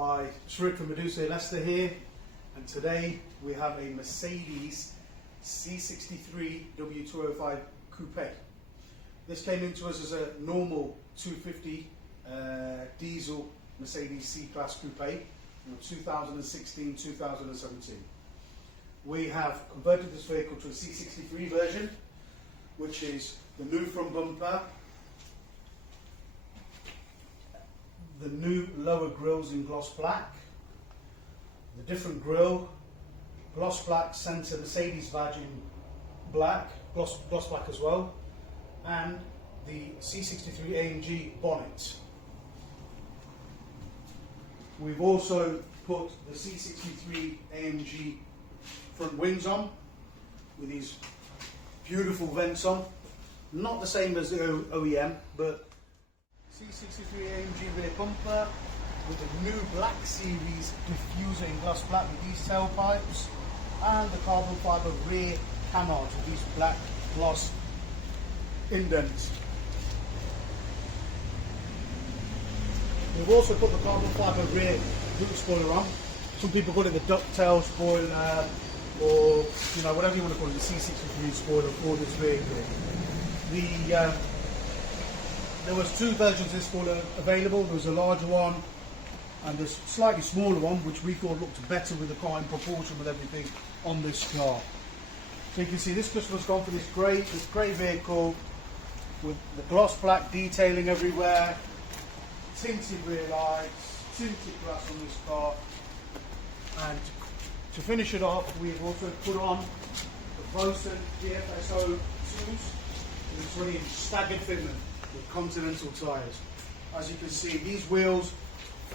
Hi, it's Rick from Meduza Leicester here, and today we have a Mercedes C63 W250 Coupe. This came into us as a normal 250 diesel Mercedes C Class Coupe in 2016-2017. We have converted this vehicle to a C63 version, which is the new front bumper, the new lower grills in gloss black, the different grille, gloss black centre Mercedes badge in black, gloss black as well, and the C63 AMG bonnet. We've also put the C63 AMG front wings on with these beautiful vents on. Not the same as the OEM, but C63 AMG rear bumper with the new Black Series diffuser in gloss black with these tailpipes, and the carbon fibre rear canards with these black gloss indents. We've also put the carbon fibre rear boot spoiler on. Some people call it the ducktail spoiler, or whatever you want to call it, the C63 spoiler for this vehicle. There was two versions of this spoiler available. There was a larger one and this slightly smaller one, which we thought looked better with the car in proportion with everything on this car. So you can see this customer's gone for this grey vehicle with the gloss black detailing everywhere, tinted rear lights, tinted glass on this car, and to finish it off, we've also put on the Vossen GFSO 2s in 20-inch staggered fitment with Continental tyres. As you can see, these wheels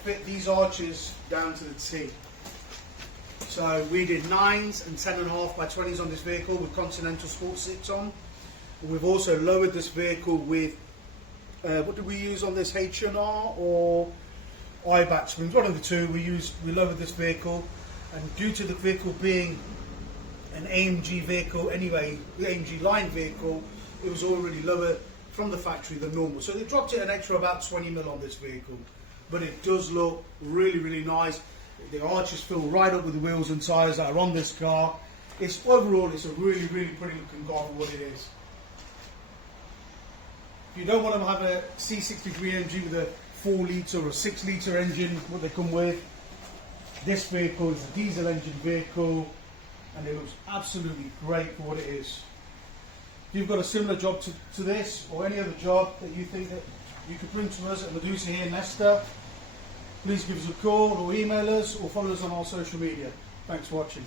fit these arches down to the T. So we did 9s and 10.5 by 20s on this vehicle with Continental Sport 6 on. And we've also lowered this vehicle with, what did we use on this, H&R or Eibach Springs? One of the two. We lowered this vehicle, and due to the vehicle being an AMG vehicle anyway, the AMG line vehicle, it was already lower from the factory than normal. So they dropped it an extra about 20 mil on this vehicle. But it does look really, really nice. The arches fill right up with the wheels and tyres that are on this car. Overall, it's a really, really pretty looking car for what it is. If you don't want to have a C63 AMG with a 4 litre or a 6 litre engine, what they come with, this vehicle is a diesel engine vehicle, and it looks absolutely great for what it is. If you've got a similar job to this, or any other job that you think that you could bring to us at Meduza here in Leicester, please give us a call or email us or follow us on our social media. Thanks for watching.